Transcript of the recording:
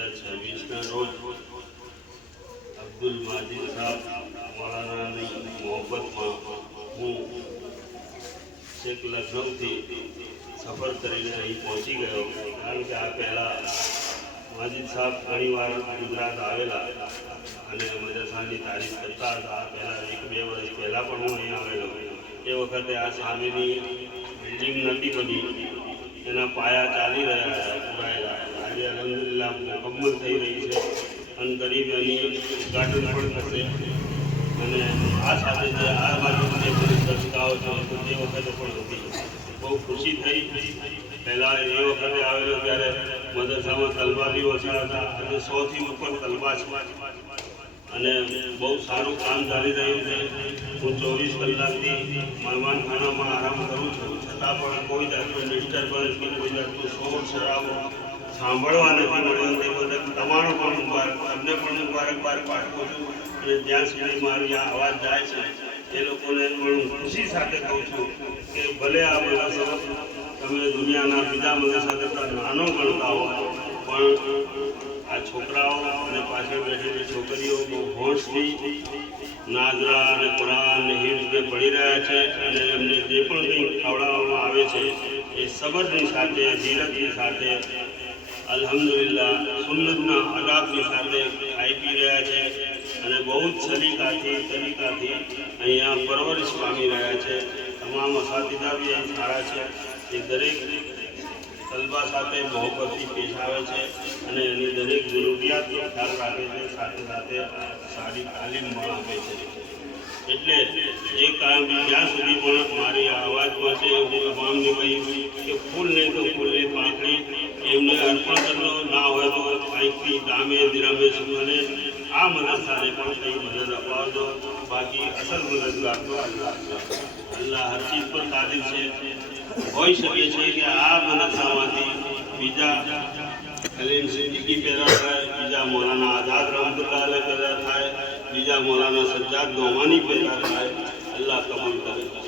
2026 રોજ અબ્દુલ માજીદ સાહેબ મૌલાનાની મોહબ્બતમાં હું છેક લખનૌથી સફર કરીને અહીં પહોંચી ગયો, કારણ કે આ પહેલાં માજીદ સાહેબ ઘણીવાર ગુજરાત આવેલા અને મદરસાની તારીફ કરતા હતા. પહેલાં 1-2 વર્ષ પહેલાં પણ હું અહીં આવેલો. એ વખતે આ સામેની બિલ્ડિંગ નથી બની, એના પાયા ચાલી રહ્યા હતા, પુરાયેલા. આજે અલહમદુલિલ્લાહ મુકમ્મલ થઈ રહી છે અને ગરીબ એની ઉદ્ઘાટન પણ થશે. અને આ સાથે જે આ બાજુ જે દર્શકાઓ છે તે વખતે પણ હતી, બહુ ખુશી થઈ. પહેલાં એ વખતે આવેલો ત્યારે મદરસામાં તલબા બી ઓછા હતા, અને 100થી ઉપર તલબા છે અને બહુ સારું કામ ચાલી રહ્યું છે. હું 24 કલાકથી મહેમાનખાનામાં આરામ કરું છું, છતાં પણ કોઈ જાતનું ડિસ્ટર્બન્સ કે કોઈ જાતનું શોર શરાબો સાંભળવા નથી મળ્યો. તે બદલ તમારો પણ મુબારક, તમને પણ મુબારકબાદ પાઠવું છું. અને જ્યાં સુધી મારી આ અવાજ જાય છે એ લોકોને પણ હું ખુશી સાથે કહું છું કે ભલે આ મદરસા તમે દુનિયાના બીજા મદરસા કરતાં નાનો ગણતા હો, પણ આ છોકરાઓ અને પાછળ બેઠેલી છોકરીઓ બહુ હોશથી નાદરા અને કુરાન ને હિફ્ઝ પડી રહ્યા છે. અને એમને જે પણ કંઈ ખવડાવવામાં આવે છે એ સબરની સાથે, ધીરજની સાથે, અલ્હમ્દુલિલ્લાહ સુન્નતના અદાબની સાથે ખાઈ પી રહ્યા છે અને બહુ જ સલીકાથી તરીકાથી અહીંયા પરવરિશ પામી રહ્યા છે. તમામ અસાતિદા બી અહીં સારા છે. એ દરેક તલબા સાથે મોહબ્બતથી પેશ આવે છે અને એની દરેક જરૂરિયાતનો ખ્યાલ રાખે છે, સાથે સાથે સારી તાલીમ પણ આપે છે. એટલે એ કામ જ્યાં સુધી પણ મારી આ અવાજ પહોંચે હું તમામને કહીશ કે ફૂલ નહીં તો ફૂલની પાંખડી એમને અર્પણ કરવો ના હોય તો કંઈકથી દામે દિરામે સુને આ મદરસાને પણ કંઈ મદદ અપાવજો. બાકી અસલ મદદગાર તો અલ્લાહ છે. અલ્લાહ હર ચીજ પર કાદિર છે. હોઈ શકે છે કે આ મદરસામાંથી બીજા ખલીલ સિદ્દીકી પેદા થાય, બીજા મૌલાના આઝાદ રહમતુલ્લાહ અલૈહ પેદા થાય, બીજા મૌલાના સજ્જાદ નોમાની પેદા થાય. અલ્લાહ કબૂલ કરે.